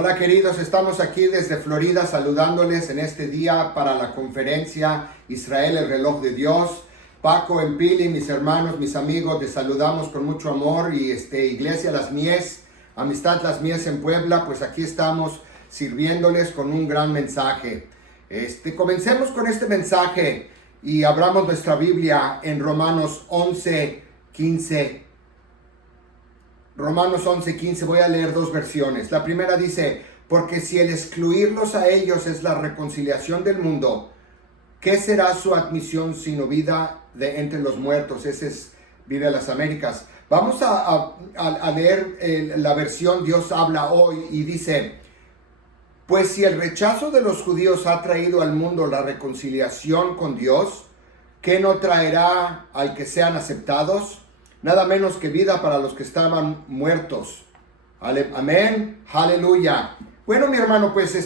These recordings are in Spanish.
Hola queridos, estamos aquí desde Florida saludándoles en este día para la conferencia Israel, el reloj de Dios. Paco, Empili, mis hermanos, mis amigos, les saludamos con mucho amor y Iglesia Las Mies, Amistad Las Mies en Puebla, pues aquí estamos sirviéndoles con un gran mensaje. Comencemos con este mensaje y abramos nuestra Biblia en Romanos 11:15. Romanos 11:15, voy a leer dos versiones. La primera dice, porque si el excluirlos a ellos es la reconciliación del mundo, ¿qué será su admisión sino vida de entre los muertos? Ese es Vida de las Américas. Vamos a leer la versión Dios habla hoy y dice, pues si el rechazo de los judíos ha traído al mundo la reconciliación con Dios, ¿qué no traerá al que sean aceptados? Nada menos que vida para los que estaban muertos. Amén. Aleluya. Bueno, mi hermano, pues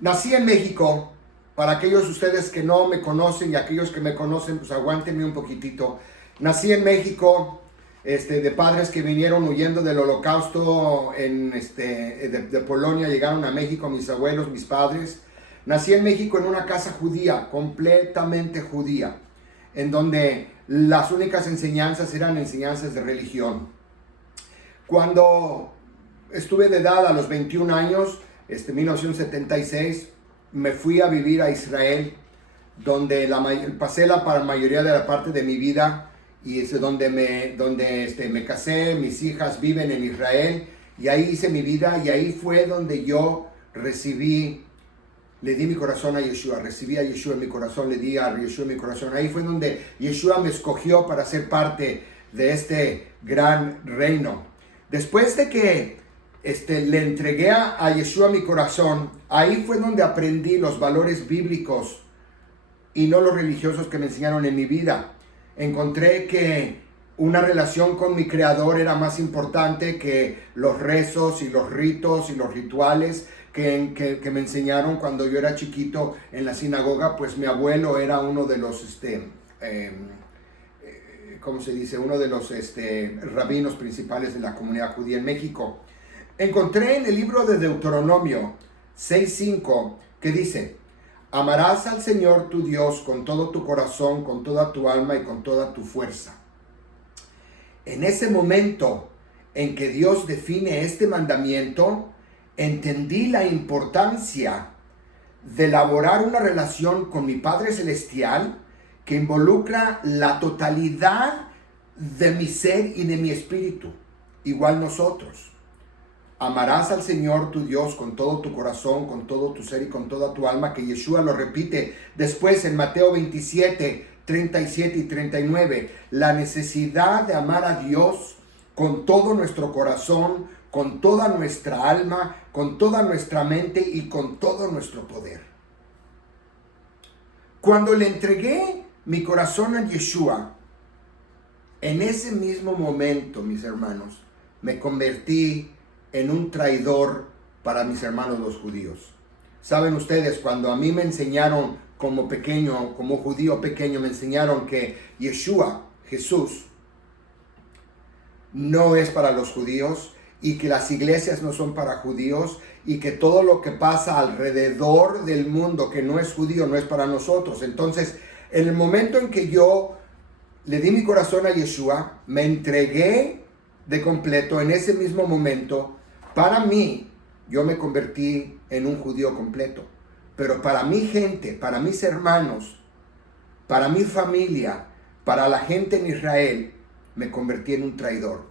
nací en México. Para aquellos de ustedes que no me conocen y aquellos que me conocen, pues aguántenme un poquitito. Nací en México, de padres que vinieron huyendo del holocausto de Polonia, llegaron a México, mis abuelos, mis padres. Nací en México en una casa judía, completamente judía, en donde las únicas enseñanzas eran enseñanzas de religión. Cuando estuve de edad a los 21 años, 1976, me fui a vivir a Israel, donde pasé la mayoría de la parte de mi vida, y es donde me casé, mis hijas viven en Israel, y ahí hice mi vida, y ahí fue donde yo le di mi corazón a Yeshua, recibí a Yeshua en mi corazón, le di a Yeshua en mi corazón. Ahí fue donde Yeshua me escogió para ser parte de este gran reino. Después de que le entregué a Yeshua mi corazón, ahí fue donde aprendí los valores bíblicos y no los religiosos que me enseñaron en mi vida. Encontré que una relación con mi Creador era más importante que los rezos y los ritos y los rituales que me enseñaron cuando yo era chiquito en la sinagoga. Pues mi abuelo era uno de los, ¿cómo se dice? Uno de los rabinos principales de la comunidad judía en México. Encontré en el libro de Deuteronomio 6:5 que dice, amarás al Señor tu Dios con todo tu corazón, con toda tu alma y con toda tu fuerza. En ese momento en que Dios define este mandamiento, entendí la importancia de elaborar una relación con mi Padre Celestial que involucra la totalidad de mi ser y de mi espíritu. Igual nosotros. Amarás al Señor tu Dios con todo tu corazón, con todo tu ser y con toda tu alma, que Yeshua lo repite después en Mateo 27:37 y 39. La necesidad de amar a Dios con todo nuestro corazón, con toda nuestra alma, con toda nuestra mente y con todo nuestro poder. Cuando le entregué mi corazón a Yeshua, en ese mismo momento, mis hermanos, me convertí en un traidor para mis hermanos los judíos. Saben ustedes, cuando a mí me enseñaron como pequeño, como judío pequeño, me enseñaron que Yeshua, Jesús, no es para los judíos, y que las iglesias no son para judíos, y que todo lo que pasa alrededor del mundo que no es judío no es para nosotros. Entonces, en el momento en que yo le di mi corazón a Yeshua, me entregué de completo, en ese mismo momento, para mí, yo me convertí en un judío completo. Pero para mi gente, para mis hermanos, para mi familia, para la gente en Israel, me convertí en un traidor.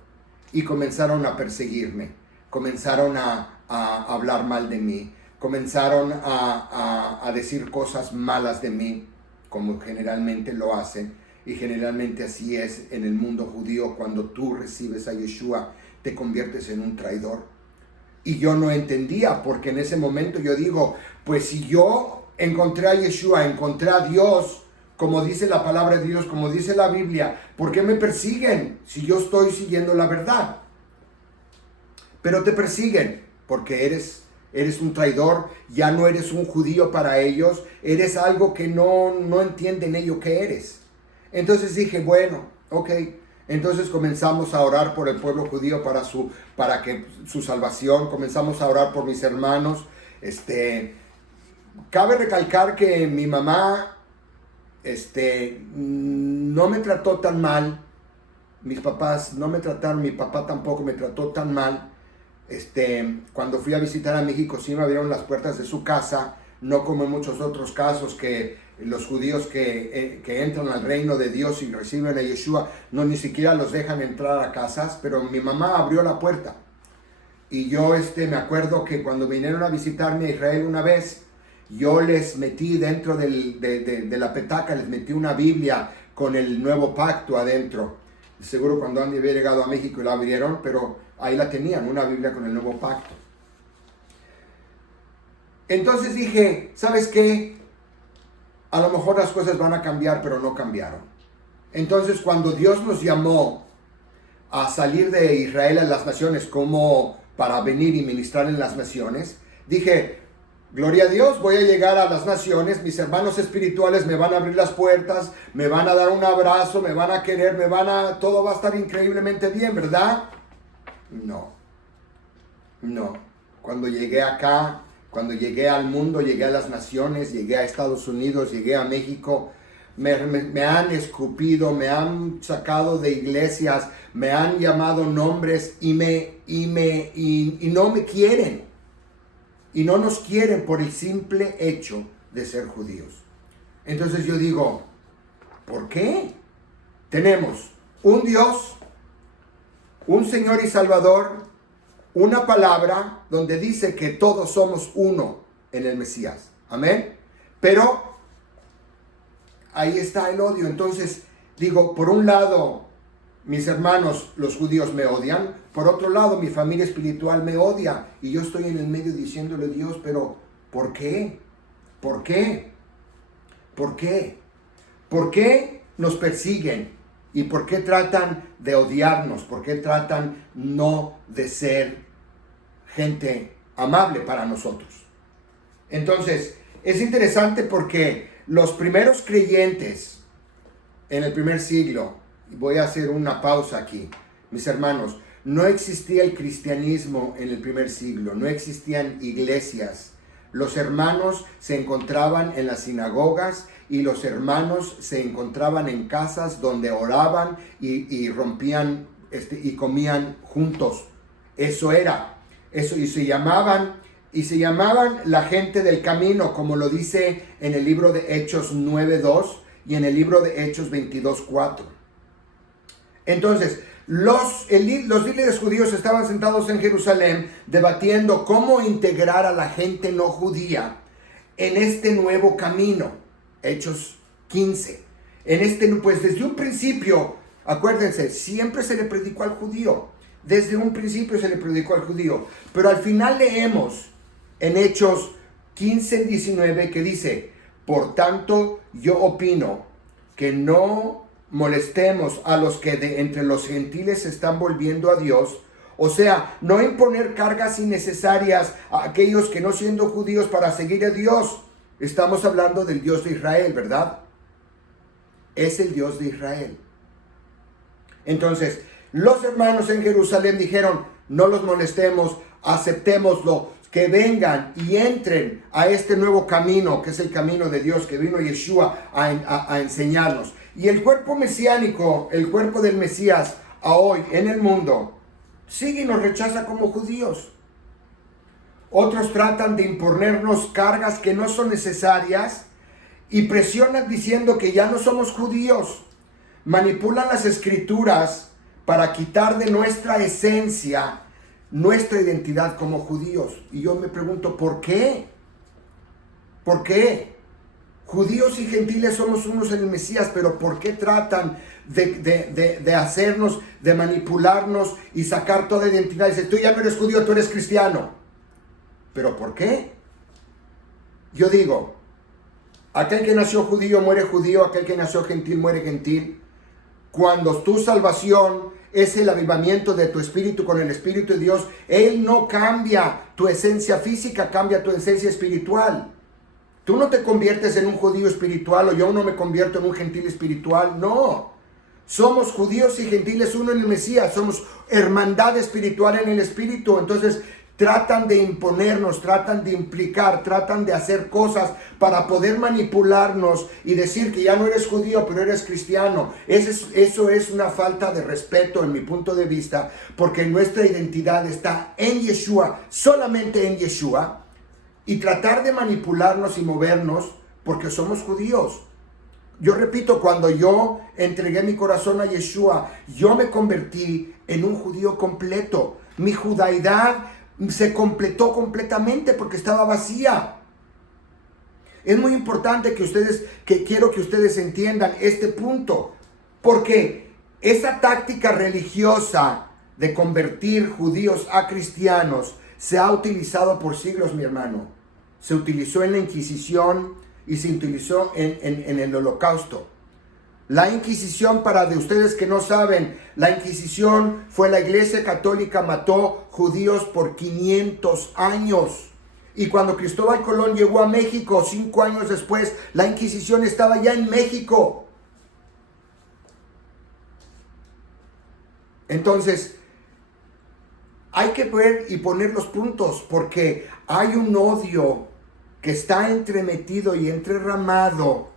Y comenzaron a perseguirme, comenzaron a hablar mal de mí, comenzaron a decir cosas malas de mí, como generalmente lo hacen. Y generalmente así es en el mundo judío. Cuando tú recibes a Yeshua, te conviertes en un traidor. Y yo no entendía, porque en ese momento yo digo, pues si yo encontré a Yeshua, encontré a Dios, como dice la palabra de Dios, como dice la Biblia, ¿por qué me persiguen si yo estoy siguiendo la verdad? Pero te persiguen porque eres un traidor, ya no eres un judío para ellos, eres algo que no entienden ellos que eres. Entonces dije, bueno, ok, Entonces comenzamos a orar por el pueblo judío para que su salvación. Comenzamos a orar por mis hermanos. Cabe recalcar que mi mamá no me trató tan mal. Mis papás no me trataron, mi papá tampoco me trató tan mal. Cuando fui a visitar a México sí me abrieron las puertas de su casa, no como en muchos otros casos que los judíos que entran al reino de Dios y reciben a Yeshua, no ni siquiera los dejan entrar a casas, pero mi mamá abrió la puerta. Y yo me acuerdo que cuando vinieron a visitarme a Israel una vez, yo les metí dentro de la petaca, les metí una Biblia con el nuevo pacto adentro. Seguro cuando Andy había llegado a México la abrieron, pero ahí la tenían, una Biblia con el nuevo pacto. Entonces dije, ¿sabes qué? A lo mejor las cosas van a cambiar, pero no cambiaron. Entonces cuando Dios nos llamó a salir de Israel a las naciones como para venir y ministrar en las naciones, dije, gloria a Dios, voy a llegar a las naciones, mis hermanos espirituales me van a abrir las puertas, me van a dar un abrazo, me van a querer, todo va a estar increíblemente bien, ¿verdad? No. Cuando llegué acá, cuando llegué al mundo, llegué a las naciones, llegué a Estados Unidos, llegué a México, me han escupido, me han sacado de iglesias, me han llamado nombres y no me quieren. Y no nos quieren por el simple hecho de ser judíos. Entonces yo digo, ¿por qué? Tenemos un Dios, un Señor y Salvador, una palabra donde dice que todos somos uno en el Mesías. Amén. Pero ahí está el odio. Entonces digo, por un lado, mis hermanos, los judíos, me odian. Por otro lado, mi familia espiritual me odia. Y yo estoy en el medio diciéndole a Dios, pero ¿por qué? ¿Por qué? ¿Por qué? ¿Por qué nos persiguen? ¿Y por qué tratan de odiarnos? ¿Por qué tratan no de ser gente amable para nosotros? Entonces, es interesante porque los primeros creyentes en el primer siglo, voy a hacer una pausa aquí, mis hermanos, no existía el cristianismo en el primer siglo, no existían iglesias. Los hermanos se encontraban en las sinagogas y los hermanos se encontraban en casas donde oraban y rompían y comían juntos. Eso, y se llamaban la gente del camino, como lo dice en el libro de Hechos 9:2 y en el libro de Hechos 22:4. Entonces, los líderes judíos estaban sentados en Jerusalén debatiendo cómo integrar a la gente no judía en este nuevo camino. Hechos 15. Pues desde un principio, acuérdense, siempre se le predicó al judío. Desde un principio se le predicó al judío. Pero al final leemos en Hechos 15:19 que dice, por tanto yo opino que no molestemos a los que de entre los gentiles se están volviendo a Dios, o sea, no imponer cargas innecesarias a aquellos que no siendo judíos para seguir a Dios. Estamos hablando del Dios de Israel, ¿verdad? Es el Dios de Israel. Entonces, los hermanos en Jerusalén dijeron, no los molestemos, aceptémoslo, que vengan y entren a este nuevo camino, que es el camino de Dios, que vino Yeshua a enseñarnos. Y el cuerpo mesiánico, el cuerpo del Mesías, a hoy en el mundo, sigue y nos rechaza como judíos. Otros tratan de imponernos cargas que no son necesarias y presionan diciendo que ya no somos judíos. Manipulan las escrituras para quitar de nuestra esencia nuestra identidad como judíos. Y yo me pregunto, ¿por qué? ¿Por qué? Judíos y gentiles somos unos en el Mesías, pero ¿por qué tratan de hacernos, de manipularnos y sacar toda identidad? Dice, tú ya no eres judío, tú eres cristiano. ¿Pero por qué? Yo digo, aquel que nació judío muere judío, aquel que nació gentil muere gentil. Cuando tu salvación es el avivamiento de tu espíritu con el Espíritu de Dios, Él no cambia tu esencia física, cambia tu esencia espiritual. Tú no te conviertes en un judío espiritual o yo no me convierto en un gentil espiritual, no. Somos judíos y gentiles uno en el Mesías, somos hermandad espiritual en el Espíritu. Entonces tratan de imponernos, tratan de implicar, tratan de hacer cosas para poder manipularnos y decir que ya no eres judío, pero eres cristiano. Eso es una falta de respeto en mi punto de vista, porque nuestra identidad está en Yeshua, solamente en Yeshua, y tratar de manipularnos y movernos porque somos judíos. Yo repito, cuando yo entregué mi corazón a Yeshua, yo me convertí en un judío completo. Mi judaidad se completó completamente porque estaba vacía. Es muy importante que quiero que ustedes entiendan este punto, porque esa táctica religiosa de convertir judíos a cristianos se ha utilizado por siglos, mi hermano. Se utilizó en la Inquisición y se utilizó en el Holocausto. La Inquisición, para de ustedes que no saben, la Inquisición fue la Iglesia Católica, mató judíos por 500 años. Y cuando Cristóbal Colón llegó a México, 5 años después, la Inquisición estaba ya en México. Entonces, hay que ver y poner los puntos, porque hay un odio que está entremetido y entrerramado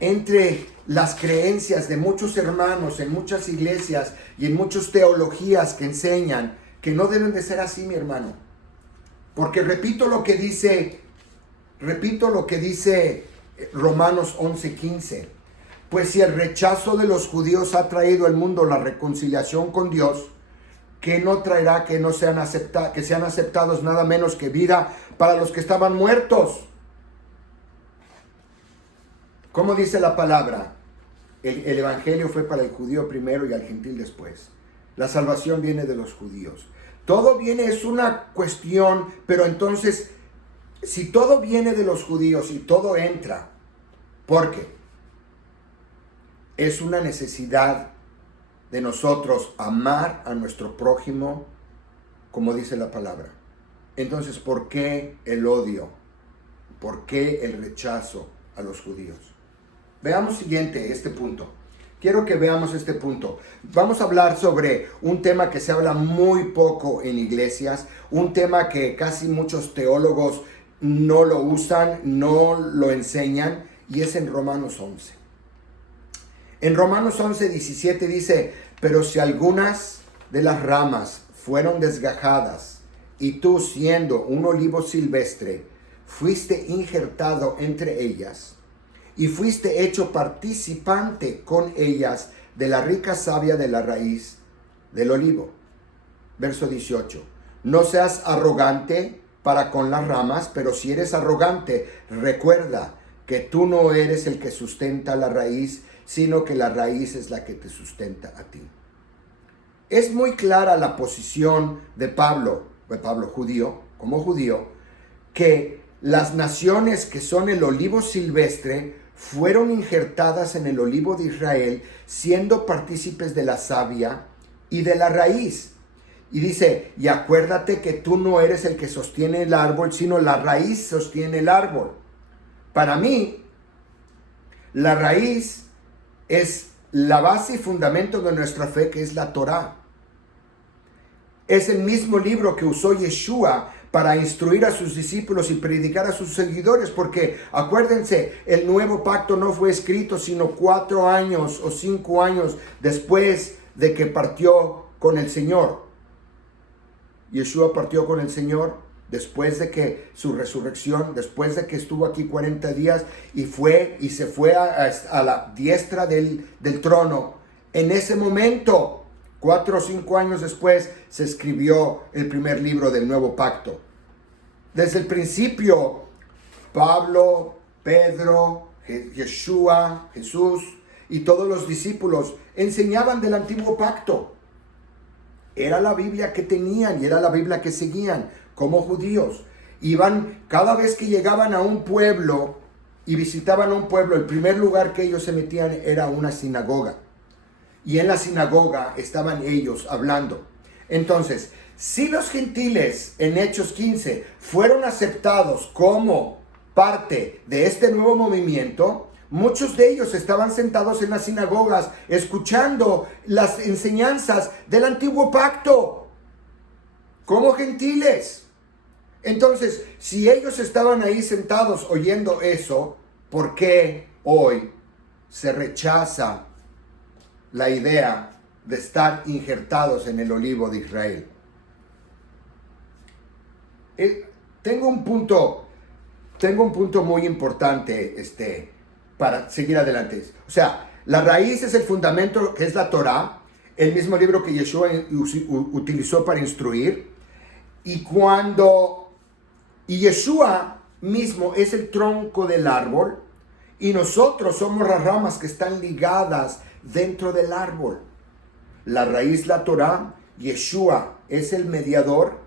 entre las creencias de muchos hermanos en muchas iglesias y en muchas teologías que enseñan que no deben de ser así, mi hermano. Porque repito lo que dice Romanos 11:15. Pues si el rechazo de los judíos ha traído al mundo la reconciliación con Dios, ¿qué no traerá que sean aceptados nada menos que vida para los que estaban muertos? ¿Cómo dice la palabra? El evangelio fue para el judío primero y al gentil después. La salvación viene de los judíos. Todo viene, es una cuestión, pero entonces, si todo viene de los judíos y todo entra, ¿por qué? Es una necesidad de nosotros amar a nuestro prójimo, como dice la palabra. Entonces, ¿por qué el odio? ¿Por qué el rechazo a los judíos? Veamos este punto. Quiero que veamos este punto. Vamos a hablar sobre un tema que se habla muy poco en iglesias, un tema que casi muchos teólogos no lo usan, no lo enseñan, y es en Romanos 11. En Romanos 11:17 dice: pero si algunas de las ramas fueron desgajadas, y tú, siendo un olivo silvestre, fuiste injertado entre ellas, y fuiste hecho participante con ellas de la rica savia de la raíz del olivo. Verso 18. No seas arrogante para con las ramas, pero si eres arrogante, recuerda que tú no eres el que sustenta la raíz, sino que la raíz es la que te sustenta a ti. Es muy clara la posición de Pablo judío, como judío, que las naciones que son el olivo silvestre fueron injertadas en el olivo de Israel, siendo partícipes de la savia y de la raíz. Y dice: y acuérdate que tú no eres el que sostiene el árbol, sino la raíz sostiene el árbol. Para mí, la raíz es la base y fundamento de nuestra fe, que es la Torá. Es el mismo libro que usó Yeshua para instruir a sus discípulos y predicar a sus seguidores, porque acuérdense, el nuevo pacto no fue escrito sino 4 años o 5 años después de que partió con el Señor. Yeshua partió con el Señor después de que su resurrección, después de que estuvo aquí 40 días y se fue a la diestra del trono. En ese momento, 4 o 5 años después, se escribió el primer libro del nuevo pacto. Desde el principio, Pablo, Pedro, Yeshua, Jesús y todos los discípulos enseñaban del antiguo pacto. Era la Biblia que tenían y era la Biblia que seguían como judíos. Iban, cada vez que llegaban a un pueblo y visitaban a un pueblo, el primer lugar que ellos se metían era una sinagoga. Y en la sinagoga estaban ellos hablando. Entonces, si los gentiles en Hechos 15 fueron aceptados como parte de este nuevo movimiento, Muchos de ellos estaban sentados en las sinagogas escuchando las enseñanzas del antiguo pacto como gentiles. Entonces, si ellos estaban ahí sentados oyendo eso, ¿por qué hoy se rechaza la idea de estar injertados en el olivo de Israel? Tengo un punto muy importante para seguir adelante. O sea, la raíz es el fundamento, que es la Torá, el mismo libro que Yeshua utilizó para instruir. Y Yeshua mismo es el tronco del árbol, y nosotros somos las ramas que están ligadas dentro del árbol. La raíz, la Torá, Yeshua es el mediador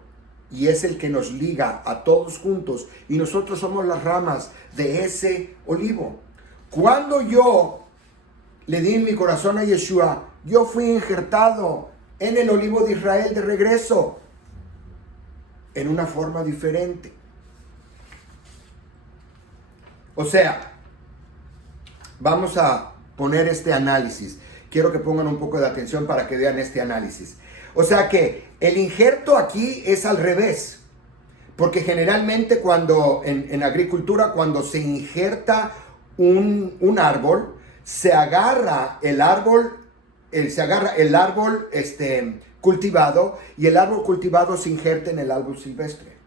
y es el que nos liga a todos juntos, y nosotros somos las ramas de ese olivo. Cuando yo le di mi corazón a Yeshua, yo fui injertado en el olivo de Israel de regreso, en una forma diferente. O sea, vamos a poner este análisis. Quiero que pongan un poco de atención para que vean este análisis. O sea que el injerto aquí es al revés. Porque generalmente cuando en agricultura, cuando se injerta un árbol, se agarra el árbol cultivado, y el árbol cultivado se injerta en el árbol silvestre.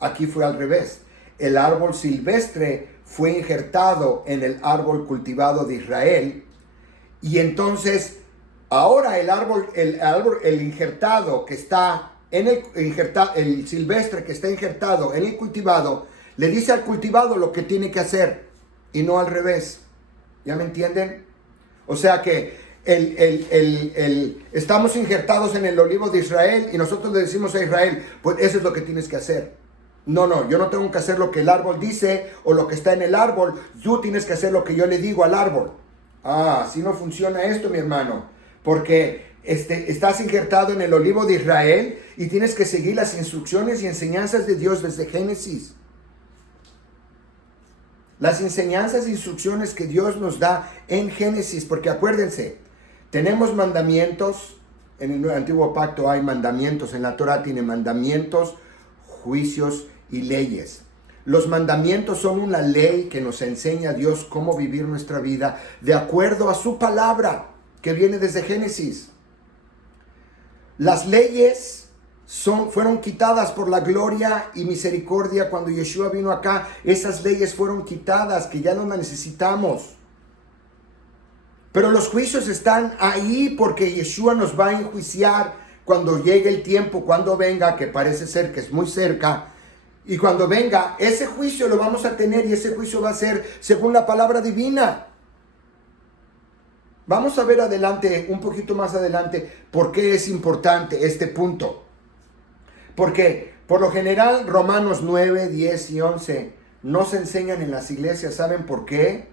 Aquí fue al revés. El árbol silvestre fue injertado en el árbol cultivado de Israel, y entonces ahora el injertado que está en el silvestre que está injertado en el cultivado, le dice al cultivado lo que tiene que hacer, y no al revés. ¿Ya me entienden? O sea que estamos injertados en el olivo de Israel, y nosotros le decimos a Israel, pues eso es lo que tienes que hacer. No, yo no tengo que hacer lo que el árbol dice o lo que está en el árbol. Tú tienes que hacer lo que yo le digo al árbol. Así no funciona esto, mi hermano, porque estás injertado en el olivo de Israel y tienes que seguir las instrucciones y enseñanzas de Dios desde Génesis. Las enseñanzas e instrucciones que Dios nos da en Génesis, porque acuérdense, tenemos mandamientos. En el antiguo pacto hay mandamientos, en la Torá tiene mandamientos, juicios y leyes. Los mandamientos son una ley que nos enseña a Dios cómo vivir nuestra vida de acuerdo a su palabra, que viene desde Génesis. Las leyes fueron quitadas por la gloria y misericordia cuando Yeshua vino acá. Esas leyes fueron quitadas, que ya no las necesitamos. Pero los juicios están ahí porque Yeshua nos va a enjuiciar cuando llegue el tiempo, cuando venga, que parece ser que es muy cerca. Y cuando venga, ese juicio lo vamos a tener, y ese juicio va a ser según la palabra divina. Vamos a ver adelante, un poquito más adelante, por qué es importante este punto. Porque por lo general Romanos 9, 10 y 11 no se enseñan en las iglesias. ¿Saben por qué?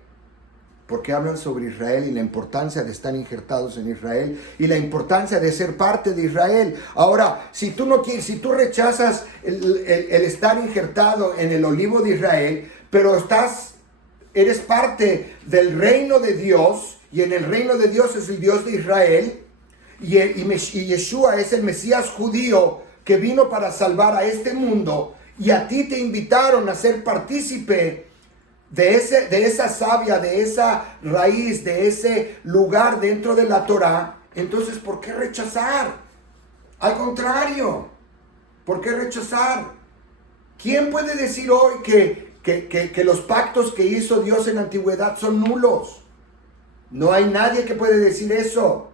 Porque hablan sobre Israel y la importancia de estar injertados en Israel y la importancia de ser parte de Israel. Ahora, si tú rechazas el estar injertado en el olivo de Israel, pero eres parte del reino de Dios, y en el reino de Dios es el Dios de Israel, y Yeshua es el Mesías judío que vino para salvar a este mundo, y a ti te invitaron a ser partícipe de esa savia, de esa raíz, de ese lugar dentro de la Torá. Entonces, ¿por qué rechazar? Al contrario, ¿por qué rechazar? ¿Quién puede decir hoy que los pactos que hizo Dios en la antigüedad son nulos? No hay nadie que puede decir eso.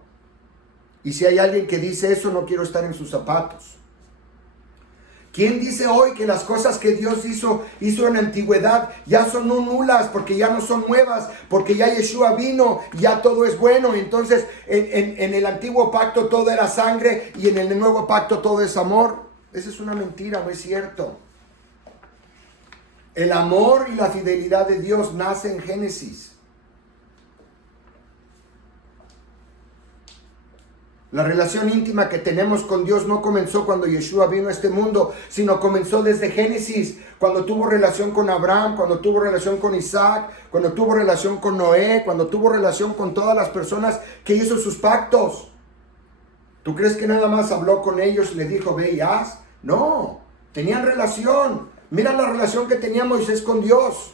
Y si hay alguien que dice eso, no quiero estar en sus zapatos. ¿Quién dice hoy que las cosas que Dios hizo en la antigüedad ya son nulas, porque ya no son nuevas, porque ya Yeshua vino, ya todo es bueno? Entonces en el antiguo pacto todo era sangre, y en el nuevo pacto todo es amor. Esa es una mentira, no es cierto. El amor y la fidelidad de Dios nace en Génesis. La relación íntima que tenemos con Dios no comenzó cuando Yeshua vino a este mundo, sino comenzó desde Génesis, cuando tuvo relación con Abraham, cuando tuvo relación con Isaac, cuando tuvo relación con Noé, cuando tuvo relación con todas las personas que hizo sus pactos. ¿Tú crees que nada más habló con ellos y les dijo, ve y haz? No, tenían relación. Mira la relación que tenía Moisés con Dios.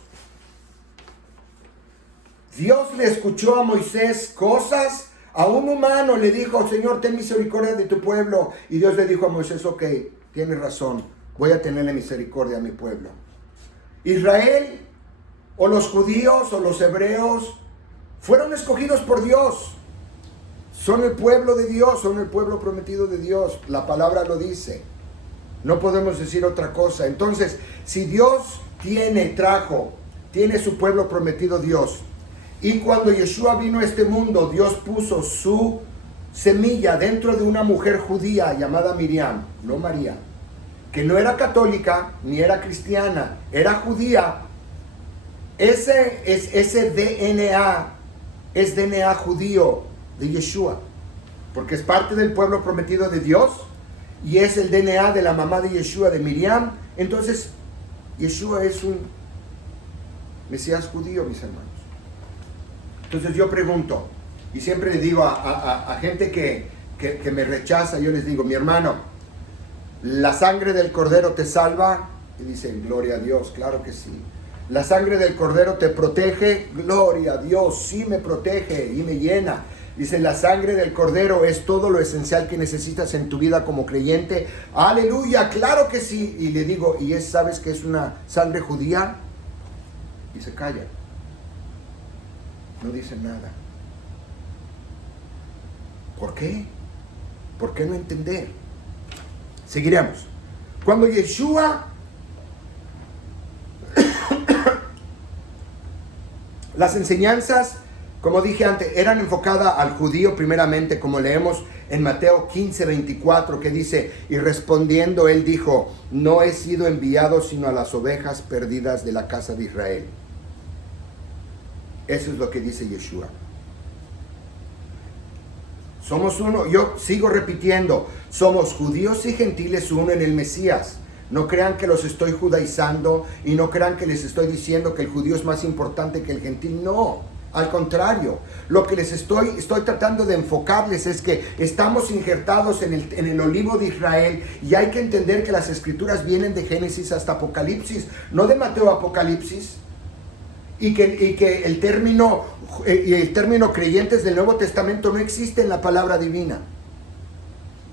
Dios le escuchó a Moisés cosas. A un humano le dijo, Señor, ten misericordia de tu pueblo. Y Dios le dijo a Moisés, ok, tienes razón, voy a tenerle misericordia a mi pueblo. Israel, o los judíos, o los hebreos, fueron escogidos por Dios. Son el pueblo de Dios, son el pueblo prometido de Dios. La palabra lo dice. No podemos decir otra cosa. Entonces, si Dios tiene su pueblo prometido Dios, y cuando Yeshua vino a este mundo, Dios puso su semilla dentro de una mujer judía llamada Miriam, no María, que no era católica ni era cristiana, era judía. Ese DNA es DNA judío de Yeshua, porque es parte del pueblo prometido de Dios y es el DNA de la mamá de Yeshua, de Miriam. Entonces, Yeshua es un Mesías judío, mis hermanos. Entonces yo pregunto, y siempre le digo a gente que me rechaza, yo les digo, mi hermano, ¿la sangre del Cordero te salva? Y dicen, gloria a Dios, claro que sí. ¿La sangre del Cordero te protege? Gloria a Dios, sí me protege y me llena. Dice, la sangre del Cordero es todo lo esencial que necesitas en tu vida como creyente. Aleluya, claro que sí. Y le digo, ¿sabes que es una sangre judía? Y se calla. No dicen nada. ¿Por qué? ¿Por qué no entender? Seguiremos. Cuando Yeshua, las enseñanzas, como dije antes, eran enfocadas al judío primeramente, como leemos en Mateo 15:24, que dice, y respondiendo él dijo, no he sido enviado sino a las ovejas perdidas de la casa de Israel. Eso es lo que dice Yeshua. Somos uno, yo sigo repitiendo, somos judíos y gentiles uno en el Mesías. No crean que los estoy judaizando y no crean que les estoy diciendo que el judío es más importante que el gentil. No, al contrario, lo que les estoy tratando de enfocarles es que estamos injertados en el olivo de Israel y hay que entender que las escrituras vienen de Génesis hasta Apocalipsis, no de Mateo a Apocalipsis. Y que el término creyentes del Nuevo Testamento no existe en la palabra divina.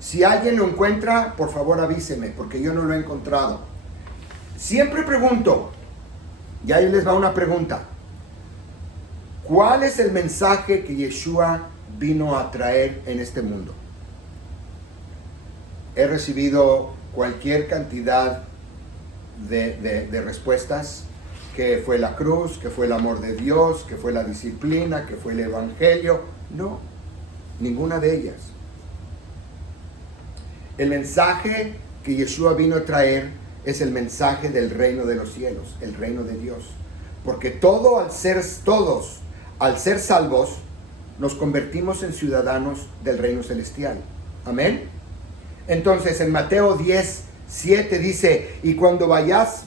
Si alguien lo encuentra, por favor avíseme, porque yo no lo he encontrado. Siempre pregunto, y ahí les va una pregunta. ¿Cuál es el mensaje que Yeshua vino a traer en este mundo? He recibido cualquier cantidad de respuestas, que fue la cruz, que fue el amor de Dios, que fue la disciplina, que fue el evangelio. No, ninguna de ellas. El mensaje que Yeshua vino a traer es el mensaje del reino de los cielos, el reino de Dios. Porque todos, al ser salvos, nos convertimos en ciudadanos del reino celestial. Amén. Entonces en Mateo 10:7 dice, y cuando vayas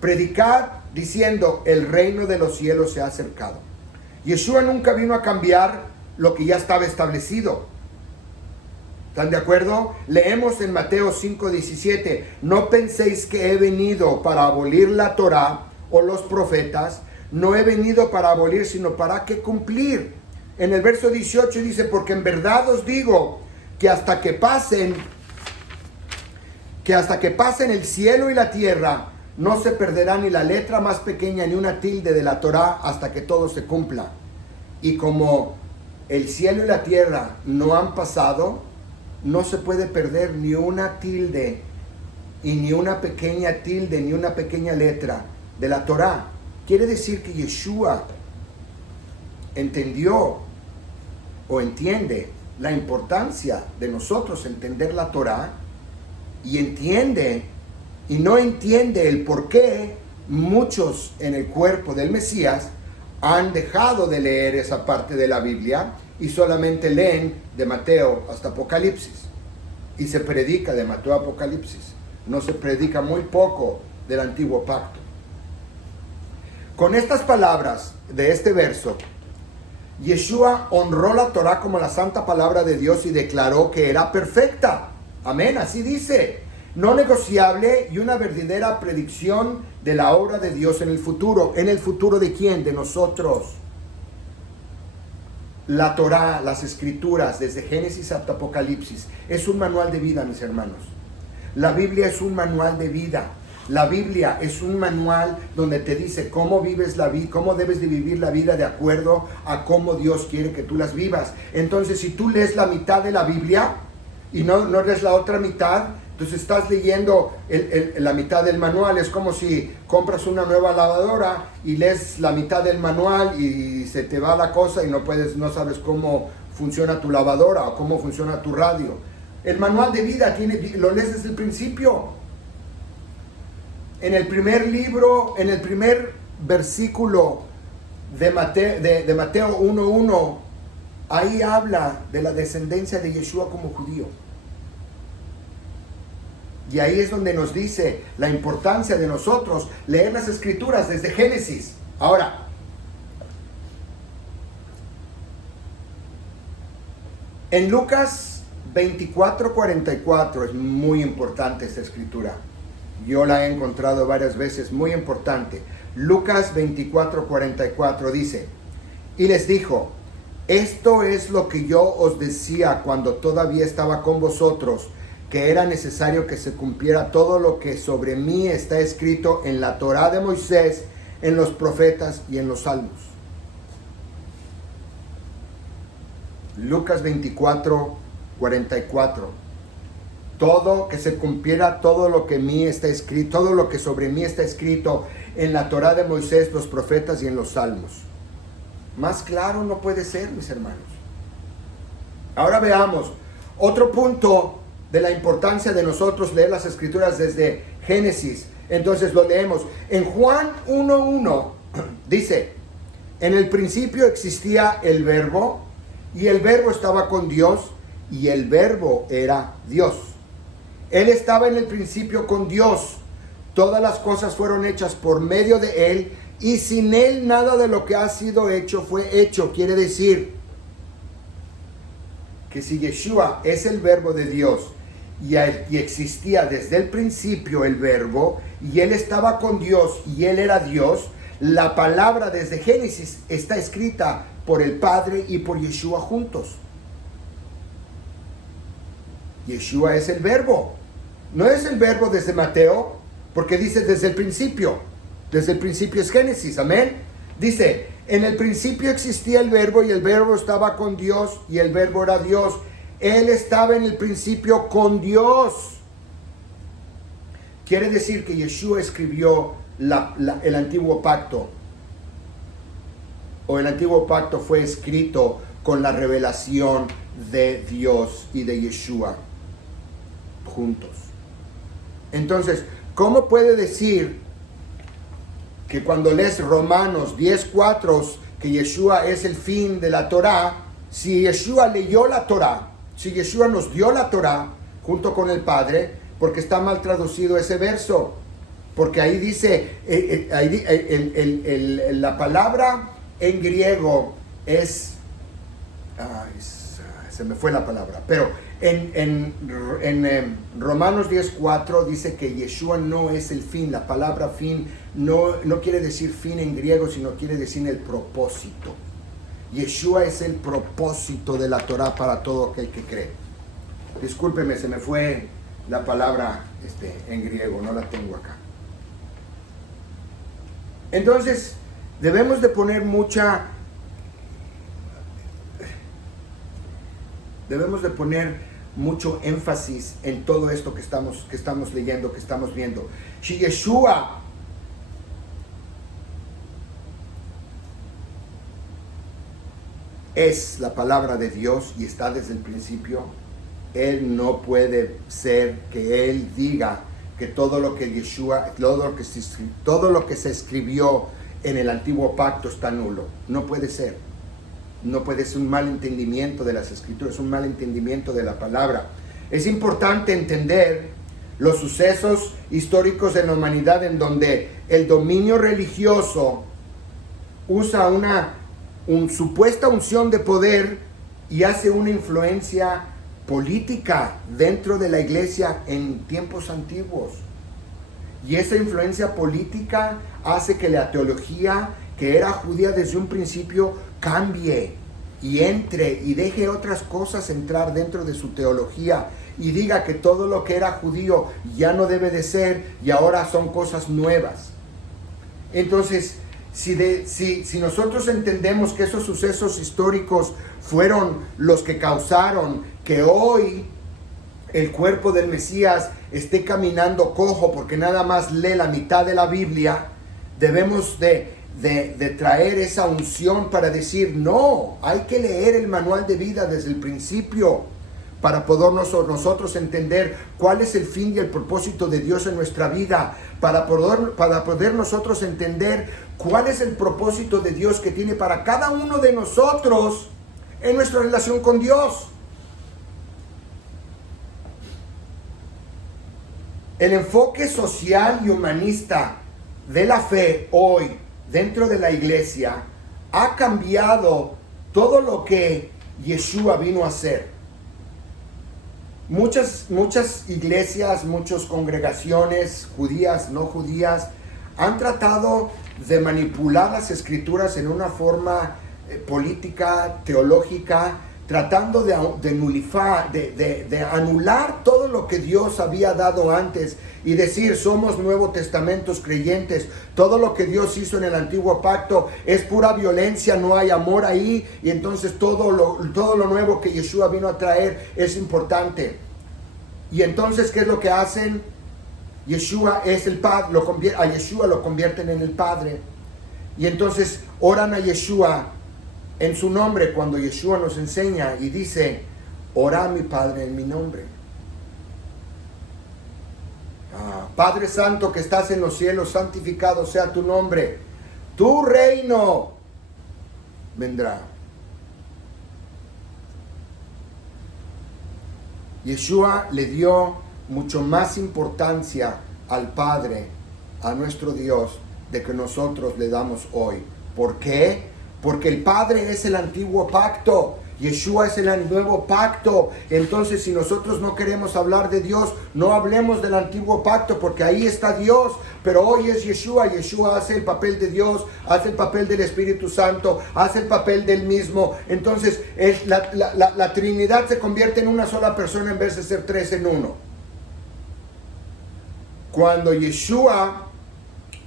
predicar diciendo, el reino de los cielos se ha acercado. Yeshua nunca vino a cambiar lo que ya estaba establecido. ¿Están de acuerdo? Leemos en Mateo 5:17, no penséis que he venido para abolir la Torá o los profetas, no he venido para abolir, sino para que cumplir. En el verso 18 dice, porque en verdad os digo que hasta que pasen el cielo y la tierra, no se perderá ni la letra más pequeña ni una tilde de la Torá hasta que todo se cumpla. Y como el cielo y la tierra no han pasado, no se puede perder ni una tilde y ni una pequeña tilde ni una pequeña letra de la Torá. Quiere decir que Yeshua entendió o entiende la importancia de nosotros entender la Torá, y no entiende el por qué muchos en el cuerpo del Mesías han dejado de leer esa parte de la Biblia y solamente leen de Mateo hasta Apocalipsis. Y se predica de Mateo a Apocalipsis. No se predica muy poco del antiguo pacto. Con estas palabras de este verso, Yeshua honró la Torá como la santa palabra de Dios y declaró que era perfecta. Amén, así dice. No negociable y una verdadera predicción de la obra de Dios en el futuro. ¿En el futuro de quién? De nosotros. La Torá, las escrituras, desde Génesis hasta Apocalipsis, es un manual de vida, mis hermanos. La Biblia es un manual de vida. La Biblia es un manual donde te dice cómo vives la vida, cómo debes de vivir la vida de acuerdo a cómo Dios quiere que tú las vivas. Entonces, si tú lees la mitad de la Biblia y no lees la otra mitad, entonces estás leyendo la mitad del manual. Es como si compras una nueva lavadora y lees la mitad del manual y se te va la cosa y no sabes cómo funciona tu lavadora o cómo funciona tu radio. El manual de vida lo lees desde el principio. En el primer libro, en el primer versículo de Mateo 1:1, ahí habla de la descendencia de Yeshua como judío. Y ahí es donde nos dice la importancia de nosotros leer las escrituras desde Génesis. Ahora, en Lucas 24:44 es muy importante esta escritura. Yo la he encontrado varias veces, muy importante. Lucas 24:44 dice: y les dijo, esto es lo que yo os decía cuando todavía estaba con vosotros, que era necesario que se cumpliera todo lo que sobre mí está escrito en la Torá de Moisés, en los profetas y en los salmos. Lucas 24:44. Todo, que se cumpliera todo lo que todo lo que sobre mí está escrito en la Torá de Moisés, los profetas y en los salmos. Más claro no puede ser, mis hermanos. Ahora veamos otro punto de la importancia de nosotros leer las escrituras desde Génesis. Entonces lo leemos. En Juan 1:1 dice: en el principio existía el Verbo, y el Verbo estaba con Dios, y el Verbo era Dios. Él estaba en el principio con Dios. Todas las cosas fueron hechas por medio de Él, y sin Él nada de lo que ha sido hecho fue hecho. Quiere decir que si Yeshua es el Verbo de Dios y existía desde el principio el Verbo, y Él estaba con Dios y Él era Dios, la palabra desde Génesis está escrita por el Padre y por Yeshua juntos. Yeshua es el Verbo. No es el Verbo desde Mateo, porque dice desde el principio. Desde el principio es Génesis, amén. Dice, en el principio existía el Verbo, y el Verbo estaba con Dios, y el Verbo era Dios. Él estaba en el principio con Dios. Quiere decir que Yeshua escribió el antiguo pacto. O el antiguo pacto fue escrito con la revelación de Dios y de Yeshua juntos. Entonces, ¿cómo puede decir que cuando lees Romanos 10:4 que Yeshua es el fin de la Torá, si Yeshua leyó la Torá, si Yeshua nos dio la Torá junto con el Padre? Porque está mal traducido ese verso, porque ahí dice, la palabra en griego es, se me fue la palabra, pero en Romanos 10:4 dice que Yeshua no es el fin. La palabra fin no quiere decir fin en griego, sino quiere decir el propósito. Yeshua es el propósito de la Torá para todo aquel que cree. Discúlpeme, se me fue la palabra en griego, no la tengo acá. Entonces, debemos de poner mucho énfasis en todo esto que estamos leyendo, que estamos viendo. Si Yeshua es la palabra de Dios y está desde el principio, Él no puede ser que Él diga que todo lo que Yeshua, todo lo que se escribió en el antiguo pacto está nulo. No puede ser. No puede ser un mal entendimiento de las Escrituras, un mal entendimiento de la palabra. Es importante entender los sucesos históricos de la humanidad en donde el dominio religioso usa una supuesta unción de poder y hace una influencia política dentro de la iglesia en tiempos antiguos. Y esa influencia política hace que la teología que era judía desde un principio cambie y entre y deje otras cosas entrar dentro de su teología y diga que todo lo que era judío ya no debe de ser y ahora son cosas nuevas. Entonces, si nosotros entendemos que esos sucesos históricos fueron los que causaron que hoy el cuerpo del Mesías esté caminando cojo porque nada más lee la mitad de la Biblia, debemos de traer esa unción para decir, no, hay que leer el manual de vida desde el principio para poder nosotros entender cuál es el fin y el propósito de Dios en nuestra vida, para poder nosotros entender cuál es el propósito de Dios que tiene para cada uno de nosotros en nuestra relación con Dios. El enfoque social y humanista de la fe hoy dentro de la iglesia ha cambiado todo lo que Yeshua vino a hacer. Muchas iglesias, muchas congregaciones judías, no judías, han tratado de manipular las escrituras en una forma política, teológica, tratando de anular todo lo que Dios había dado antes y decir, somos Nuevo Testamentos creyentes, todo lo que Dios hizo en el Antiguo Pacto es pura violencia, no hay amor ahí, y entonces todo lo nuevo que Yeshua vino a traer es importante. Y entonces, ¿qué es lo que hacen? Yeshua es el Padre, a Yeshua lo convierten en el Padre, y entonces oran a Yeshua en su nombre cuando Yeshua nos enseña y dice, ora a mi Padre en mi nombre. Padre Santo que estás en los cielos, santificado sea tu nombre. Tu reino vendrá. Yeshua le dio mucho más importancia al Padre, a nuestro Dios, de que nosotros le damos hoy. ¿Por qué? Porque el Padre es el antiguo pacto, Yeshua es el nuevo pacto. Entonces, si nosotros no queremos hablar de Dios, no hablemos del antiguo pacto, porque ahí está Dios. Pero hoy es Yeshua. Yeshua hace el papel de Dios, hace el papel del Espíritu Santo, hace el papel del mismo. Entonces, la Trinidad se convierte en una sola persona en vez de ser tres en uno. Cuando Yeshua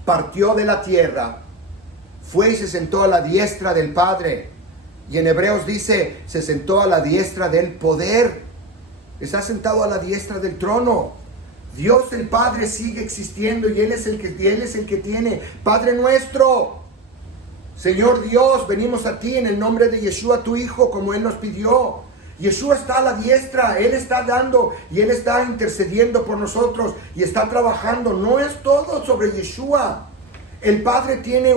partió de la tierra, fue y se sentó a la diestra del Padre. Y en Hebreos dice, se sentó a la diestra del poder. Está sentado a la diestra del trono. Dios el Padre sigue existiendo y Él es el que tiene. Padre nuestro, Señor Dios, venimos a ti en el nombre de Yeshua, tu Hijo, como Él nos pidió. Yeshua está a la diestra, Él está dando y Él está intercediendo por nosotros y está trabajando. No es todo sobre Yeshua. El Padre tiene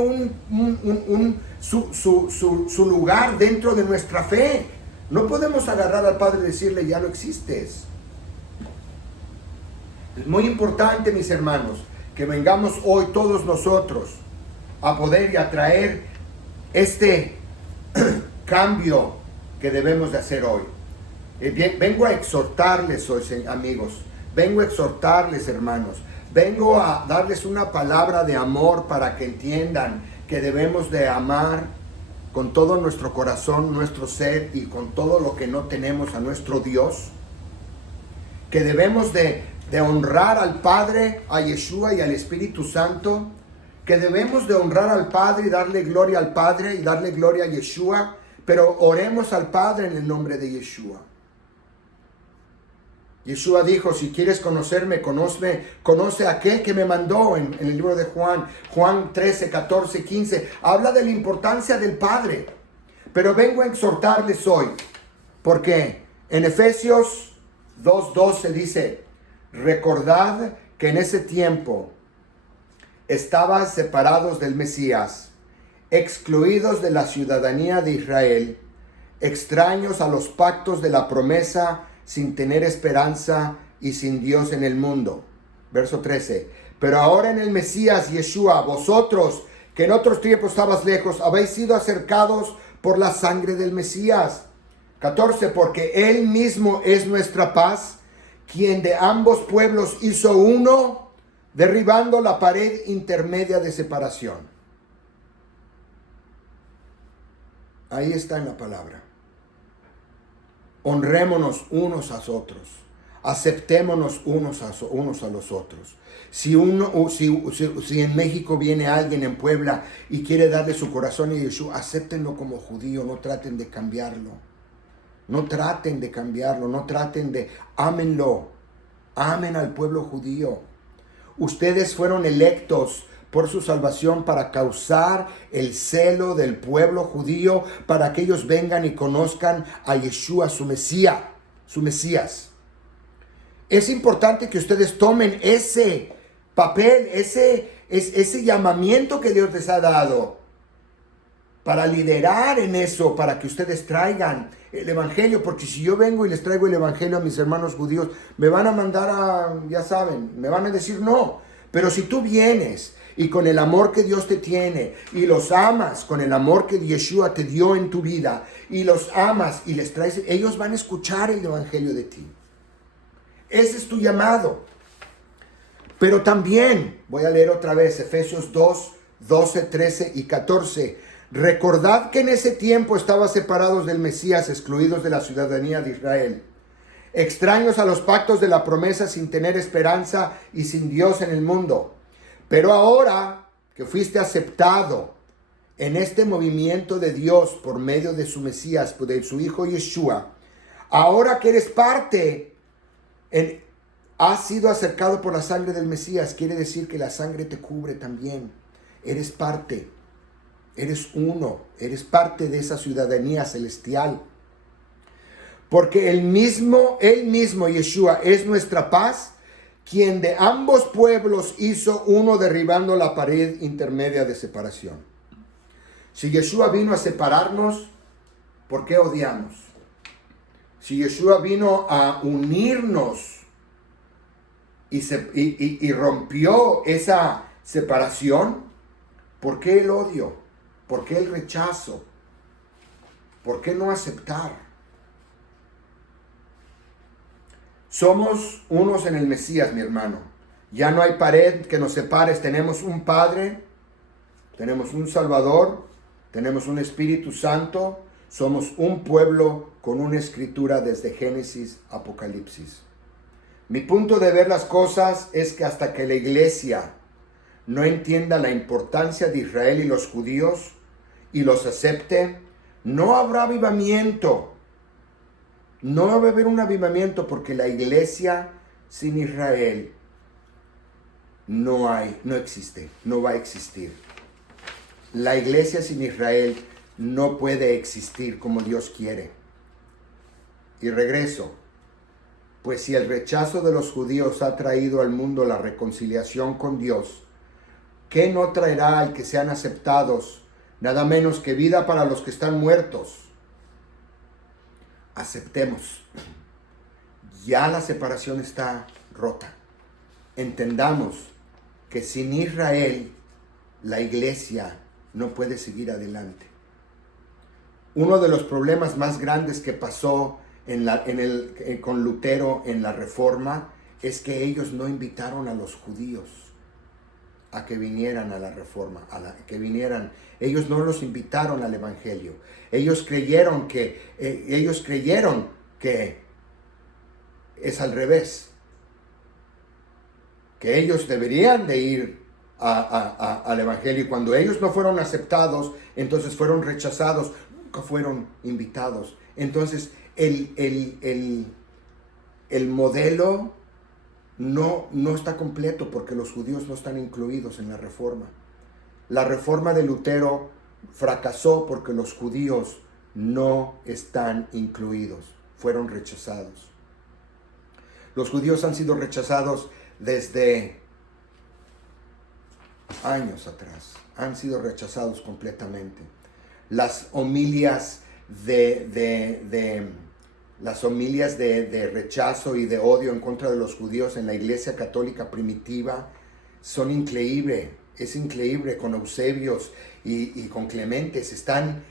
su lugar dentro de nuestra fe. No podemos agarrar al Padre y decirle, ya no existes. Es muy importante, mis hermanos, que vengamos hoy todos nosotros a poder y a traer este cambio que debemos de hacer hoy. Vengo a exhortarles hoy, amigos. Vengo a exhortarles, hermanos. Vengo a darles una palabra de amor para que entiendan que debemos de amar con todo nuestro corazón, nuestro ser y con todo lo que no tenemos a nuestro Dios. Que debemos de honrar al Padre, a Yeshua y al Espíritu Santo. Que debemos de honrar al Padre y darle gloria al Padre y darle gloria a Yeshua. Pero oremos al Padre en el nombre de Yeshua. Yeshua dijo, si quieres conocerme, conoce a aquel que me mandó en el libro de Juan. Juan 13, 14, 15. Habla de la importancia del Padre. Pero vengo a exhortarles hoy. Porque en Efesios 2:12 dice, recordad que en ese tiempo estabas separados del Mesías, excluidos de la ciudadanía de Israel extraños a los pactos de la promesa, sin tener esperanza y sin Dios en el mundo. Verso 13. Pero ahora en el Mesías, Yeshua, vosotros que en otros tiempos estabas lejos, habéis sido acercados por la sangre del Mesías. 14. Porque Él mismo es nuestra paz, quien de ambos pueblos hizo uno, derribando la pared intermedia de separación. Ahí está en la palabra. Honrémonos unos a otros. Aceptémonos unos a los otros. Si en México viene alguien en Puebla y quiere darle su corazón a Yeshua, acéptenlo como judío, no traten de cambiarlo. No traten de cambiarlo, no traten de... Ámenlo, amen al pueblo judío. Ustedes fueron electos por su salvación para causar el celo del pueblo judío, para que ellos vengan y conozcan a Yeshua, su Mesías. Es importante que ustedes tomen ese papel, ese llamamiento que Dios les ha dado para liderar en eso, para que ustedes traigan el evangelio, porque si yo vengo y les traigo el evangelio a mis hermanos judíos, me van a mandar a, ya saben, me van a decir no. Pero si tú vienes y con el amor que Dios te tiene y los amas con el amor que Yeshua te dio en tu vida y los amas y les traes, ellos van a escuchar el evangelio de ti. Ese es tu llamado. Pero también, voy a leer otra vez, Efesios 2, 12, 13 y 14. Recordad que en ese tiempo estaban separados del Mesías, excluidos de la ciudadanía de Israel, extraños a los pactos de la promesa, sin tener esperanza y sin Dios en el mundo. Pero ahora que fuiste aceptado en este movimiento de Dios por medio de su Mesías, de su Hijo Yeshua, ahora que eres parte, has sido acercado por la sangre del Mesías, quiere decir que la sangre te cubre también. Eres parte, eres uno, eres parte de esa ciudadanía celestial. Porque él mismo, Yeshua, es nuestra paz, quien de ambos pueblos hizo uno, derribando la pared intermedia de separación. Si Yeshua vino a separarnos, ¿por qué odiamos? Si Yeshua vino a unirnos y rompió esa separación, ¿por qué el odio? ¿Por qué el rechazo? ¿Por qué no aceptar? Somos unos en el Mesías, mi hermano. Ya no hay pared que nos separe. Tenemos un Padre, tenemos un Salvador, tenemos un Espíritu Santo. Somos un pueblo con una escritura desde Génesis a Apocalipsis. Mi punto de ver las cosas es que hasta que la iglesia no entienda la importancia de Israel y los judíos y los acepte, no habrá avivamiento. No va a haber un avivamiento, porque la iglesia sin Israel no existe, no va a existir. La iglesia sin Israel no puede existir como Dios quiere. Y regreso, pues si el rechazo de los judíos ha traído al mundo la reconciliación con Dios, ¿qué no traerá al que sean aceptados? Nada menos que vida para los que están muertos. Aceptemos. Ya la separación está rota. Entendamos que sin Israel la iglesia no puede seguir adelante. Uno de los problemas más grandes que pasó con Lutero en la Reforma es que ellos no invitaron a los judíos a que vinieran a la Reforma, ellos no los invitaron al Evangelio. Ellos creyeron que es al revés, que ellos deberían de ir al Evangelio, y cuando ellos no fueron aceptados, entonces fueron rechazados, nunca fueron invitados. Entonces el modelo no está completo, porque los judíos no están incluidos en la Reforma. La Reforma de Lutero fracasó porque los judíos no están incluidos, fueron rechazados. Los judíos han sido rechazados desde años atrás, han sido rechazados completamente. Las homilias de las homilias de rechazo y de odio en contra de los judíos en la iglesia católica primitiva son increíbles. Es increíble con Eusebios y con Clementes. Están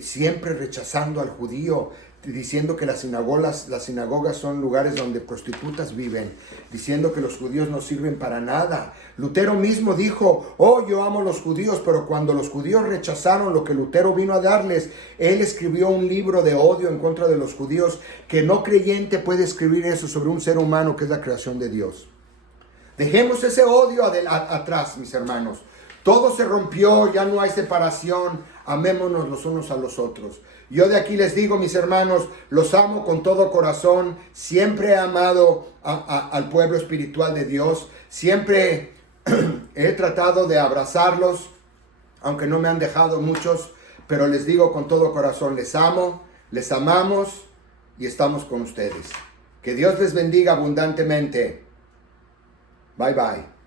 siempre rechazando al judío, diciendo que las sinagogas son lugares donde prostitutas viven, diciendo que los judíos no sirven para nada. Lutero mismo dijo, yo amo a los judíos, pero cuando los judíos rechazaron lo que Lutero vino a darles, él escribió un libro de odio en contra de los judíos, que no creyente puede escribir eso sobre un ser humano que es la creación de Dios. Dejemos ese odio atrás, mis hermanos. Todo se rompió, ya no hay separación. Amémonos los unos a los otros. Yo de aquí les digo, mis hermanos, los amo con todo corazón. Siempre he amado al pueblo espiritual de Dios. Siempre he tratado de abrazarlos, aunque no me han dejado muchos. Pero les digo con todo corazón, les amo, les amamos y estamos con ustedes. Que Dios les bendiga abundantemente. Bye bye.